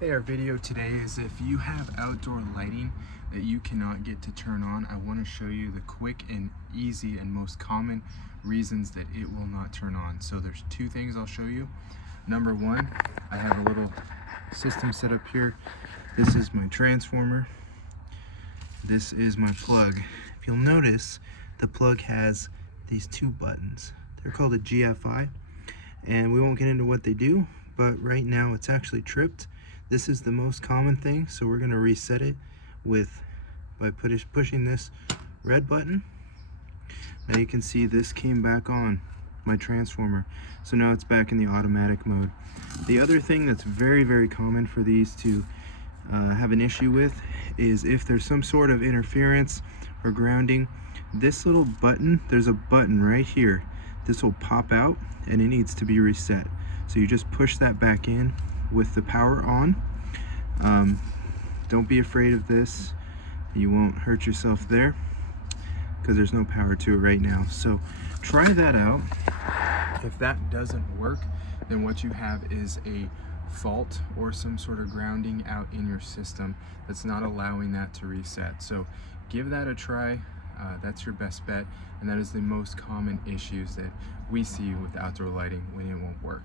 Hey, our video today is if you have outdoor lighting that you cannot get to turn on, I want to show you the quick and easy and most common reasons that it will not turn on. So there's two things I'll show you. Number one, I have a little system set up here. This is my transformer. This is my plug. If you'll notice, the plug has these two buttons. They're called a GFI, and we won't get into what they do, but right now it's actually tripped. This is the most common thing, so we're going to reset it by pushing this red button. Now you can see this came back on, my transformer. So now it's back in the automatic mode. The other thing that's very, very common for these to have an issue with is if there's some sort of interference or grounding, this little button, there's a button right here. This will pop out and it needs to be reset. So you just push that back in with the power on. Don't be afraid of this. You won't hurt yourself there because there's no power to it right now. So try that out. If that doesn't work, then what you have is a fault or some sort of grounding out in your system that's not allowing that to reset. So give that a try. That's your best bet, and that is the most common issues that we see with outdoor lighting when it won't work.